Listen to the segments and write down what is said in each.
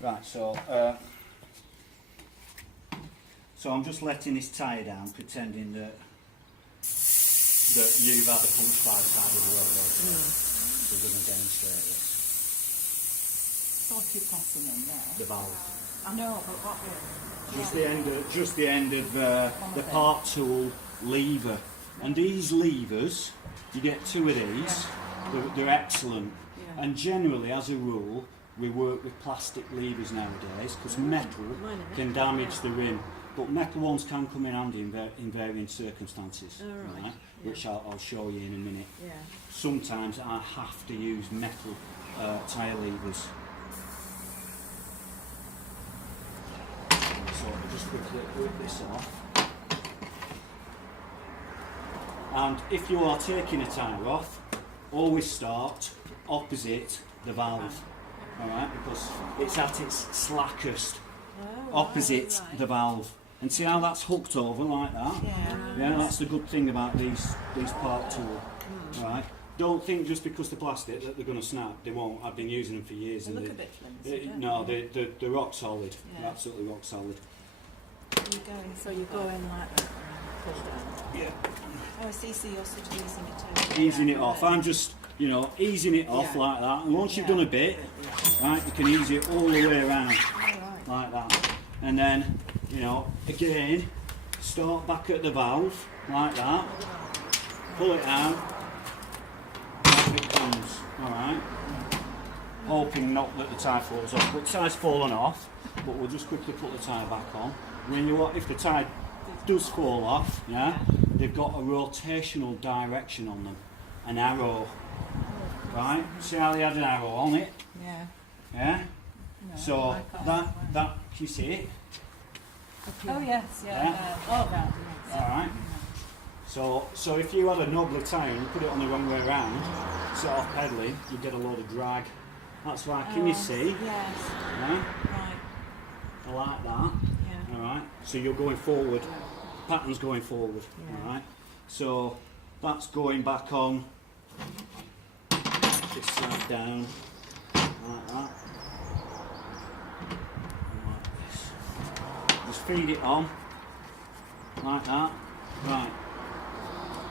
Right, so I'm just letting this tyre down, pretending that you've had a punch by the side of the road. Also. We're going to demonstrate this. Thought you passing in there. The valve. I know, but what bit? Just the end of the part tool lever. And these levers, you get 2 of these. They're excellent. Yeah. And generally, as a rule, we work with plastic levers nowadays because metal can damage the rim. But metal ones can come in handy in varying circumstances, right? Which I'll show you in a minute. Yeah. Sometimes I have to use metal tyre levers. So I'll just quickly rip this off. And if you are taking a tyre off, always start opposite the valve, alright? Because it's at its slackest, opposite the valve. And see how that's hooked over like that? Yeah, that's the good thing about these part tool. Right? Don't think just because they're plastic that they're going to snap. They won't. I've been using them for years. They and look a bit flimsy. no, they're rock solid. They're absolutely rock solid. So you're going like that. Pull down. Yeah. Oh, I see. So you're sort of easing it over. Easing it off. I'm just, easing it off like that. And once you've done a bit, right, you can ease it all the way around like that. And then, again, start back at the valve like that. Pull it out. Off it comes. All right. Hoping not that the tyre falls off, but the tyre's fallen off. But we'll just quickly put the tyre back on. When if the tyre does fall off, they've got a rotational direction on them, an arrow. Right? See how they had an arrow on it? Yeah. Yeah. No, So that you see it? Oh yes, yeah. Oh that. All right. So if you had a knobbly tyre and you put it on the wrong way around, set off pedalling, you get a load of drag. That's why. Can you see? Yes. Yeah? Right. I like that. Yeah. All right. So you're going forward. Pattern's going forward. Yeah. All right. So that's going back on. This side down like that. Just feed it on like that. Right.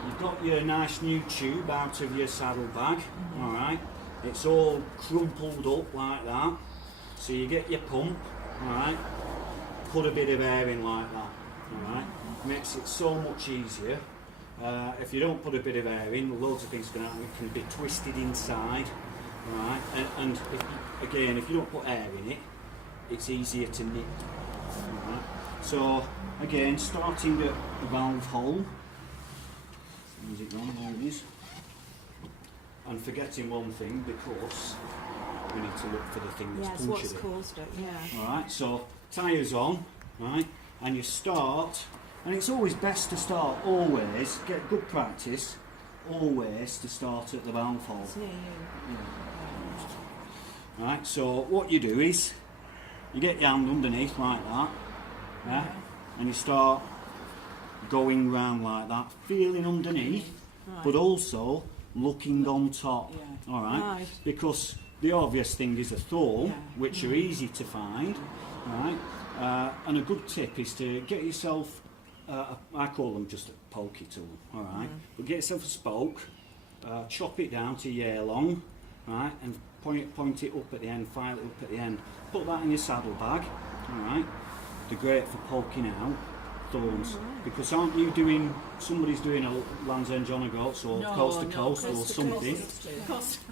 You've got your nice new tube out of your saddle bag. Alright. It's all crumpled up like that. So you get your pump, alright. Put a bit of air in like that. Alright. Makes it so much easier. If you don't put a bit of air in, loads of things can happen. It can be twisted inside. Alright. And if you don't put air in it, it's easier to nip. Right. So again, starting at the valve hole. Where's it gone? There it is. And forgetting one thing, because we need to look for the thing that's punctured what's it. caused it? Yeah. Alright, so tyres on, right, and you start, and it's always best to start, always, get good practice, always to start at the valve hole. It's near you. Right, so what you do is, you get your hand underneath like that, yeah, and you start going round like that, feeling underneath, but also looking on top, alright, because the obvious thing is a thorn, which are easy to find, right, and a good tip is to get yourself, I call them just a pokey tool, alright, but get yourself a spoke, chop it down to year long, right, and point it up at the end, file it up at the end, put that in your saddle bag, alright. They're great for poking out thorns, because aren't you doing, somebody's doing a Land's End John O'Groats or coast to coast or something?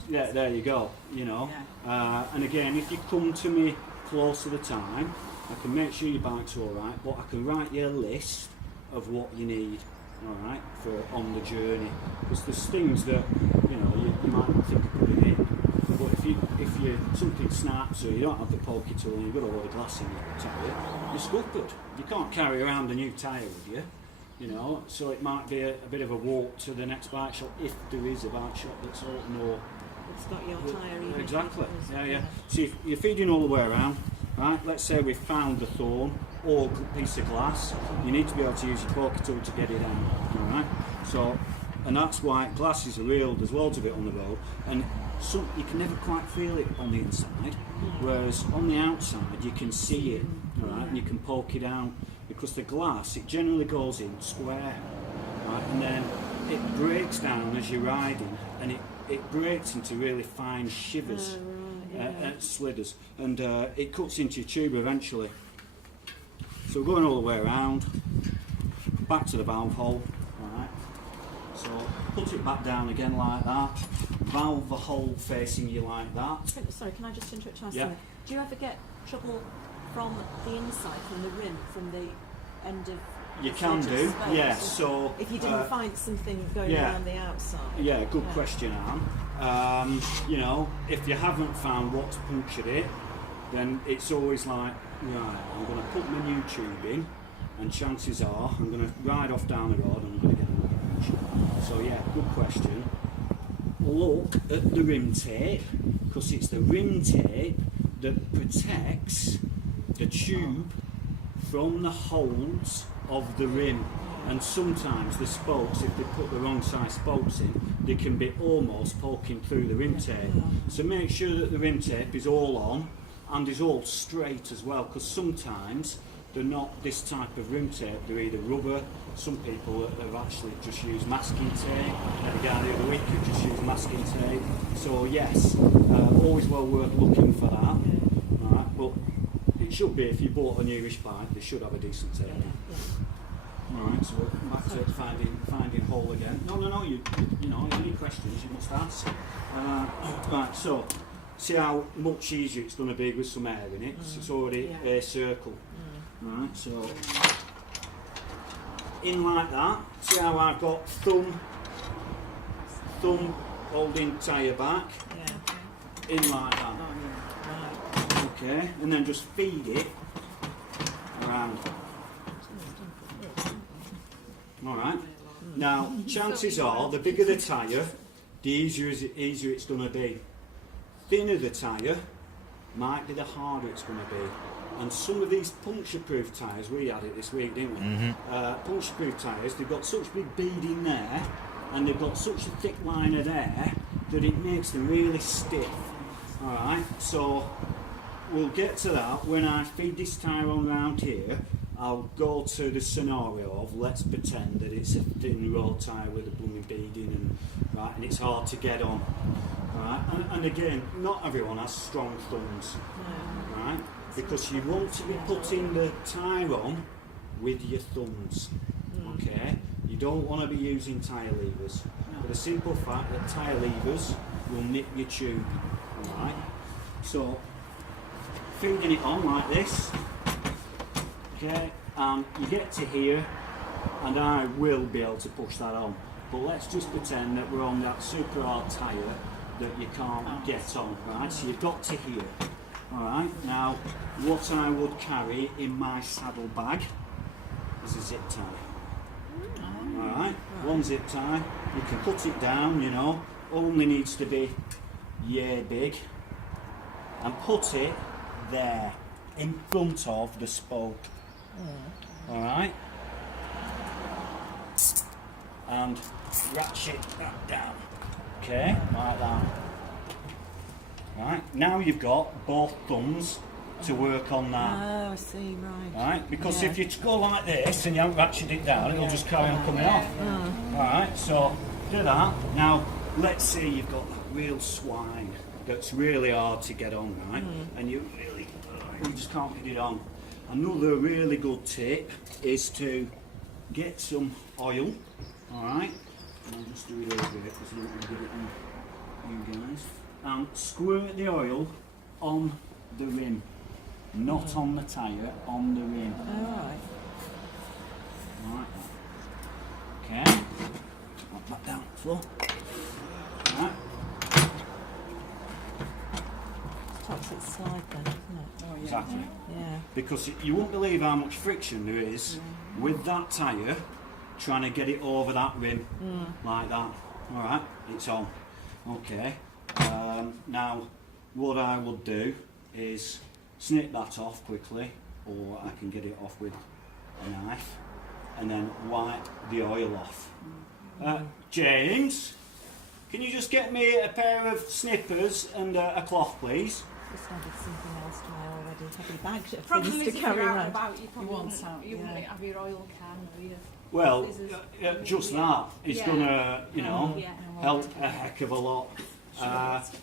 Yeah, there you go, and again, if you come to me close to the time, I can make sure your bike's alright, but I can write you a list of what you need, alright, for on the journey, because there's things that, you might not think of putting in. But if something snaps or you don't have the pokey tool and you've got a load of glass in your tyre, you're scuppered. You can't carry around a new tyre with you, so it might be a bit of a walk to the next bike shop, if there is a bike shop that's open or... It's got your tyre even. Exactly, yeah. So you're feeding all the way around, right? Let's say we've found the thorn or a piece of glass, you need to be able to use your pokey tool to get it out, alright? So, and that's why glass is real, there's loads of it on the road, and you can never quite feel it on the inside, whereas on the outside you can see it, all right, and you can poke it out because the glass, it generally goes in square, right, and then it breaks down as you're riding, and it breaks into really fine shivers, slithers, and it cuts into your tube eventually. So we're going all the way around, back to the valve hole, alright, so put it back down again like that, valve the hole facing you like that. Sorry, can I just interrupt you? Yeah. Do you ever get trouble from the inside, from the rim, from the end of You the can edge of do, space? yeah, so... If you didn't find something going yeah. around the outside. Yeah, good question, Anne. You know, if you haven't found what's punctured it, then it's always like, right, I'm going to put my new tube in, and chances are I'm going to ride off down the road and I'm going to get another puncture. So yeah, good question. Look at the rim tape, because it's the rim tape that protects the tube from the holes of the rim. And sometimes the spokes, if they put the wrong size spokes in, they can be almost poking through the rim tape. So make sure that the rim tape is all on and is all straight as well, because sometimes they're not this type of rim tape, they're either rubber. Some people have actually just used masking tape. The guy the other week who just used masking tape. So yes, always well worth looking for that. Right, but it should be, if you bought a newish bike, they should have a decent tape. Alright, so we're back to finding hole again. No, you know, any questions you must ask. Right, so see how much easier it's going to be with some air in it. It's already a circle. Right, so in like that. See how I've got thumb holding tyre back. In like that. Okay, and then just feed it around. Alright, now chances are the bigger the tyre, the easier it's going to be. Thinner the tyre might be the harder it's going to be. And some of these puncture-proof tyres, we had it this week, didn't we? Puncture-proof tyres, they've got such big bead in there, and they've got such a thick line of air that it makes them really stiff. Alright, so we'll get to that when I feed this tyre on round here. I'll go to the scenario of, let's pretend that it's a thin road tyre with a blooming bead in, and it's hard to get on. Right? And again, not everyone has strong thumbs, right? Because you want to be putting the tyre on with your thumbs, okay? You don't want to be using tyre levers, for the simple fact that tyre levers will nip your tube, alright? So, feeding it on like this, okay, you get to here, and I will be able to push that on. But let's just pretend that we're on that super hard tyre that you can't get on, right? So you've got to here. Alright, now what I would carry in my saddle bag is a zip tie. Alright, one zip tie. You can put it down, you know, only needs to be yay big. And put it there, in front of the spoke. Alright? And ratchet that down. Okay, like that. Right, now you've got both thumbs to work on that. Oh, I see, right. Right, because if you go like this and you haven't ratcheted it down, it'll just carry on coming off. Alright, so do that. Now, let's say you've got that real swine that's really hard to get on, right? And you just can't get it on. Another really good tip is to get some oil, alright? And I'll just do it over here because I don't want to get it on you guys. And squirt the oil on the rim, not on the tyre, on the rim. Alright. Like that. Okay. Put that down the floor. Right. Toxic slide then, isn't it? Oh, yeah. Exactly. Yeah. Because you won't believe how much friction there is with that tyre trying to get it over that rim like that. Alright, it's on. Okay. Now, what I will do is snip that off quickly, or I can get it off with a knife, and then wipe the oil off. James, Can you just get me a pair of snippers and a cloth, please? Just added something else to my already heavy bag of Problem things is, to if carry you're out around. and about, you probably want wouldn't, some, you wouldn't yeah. have your oil can or your Well, scissors. just Yeah. that is Yeah. gonna, you know, Yeah. help a heck of a lot.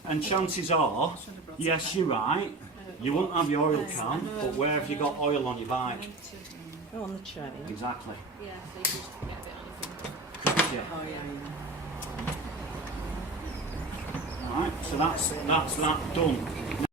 And chances are, yes, you're right. You wouldn't have your oil can, but where have you got oil on your bike? Oh, on the tray. Exactly. Yeah, so you just get a bit on your finger. Yeah. Oh, yeah, Right. So that's that done.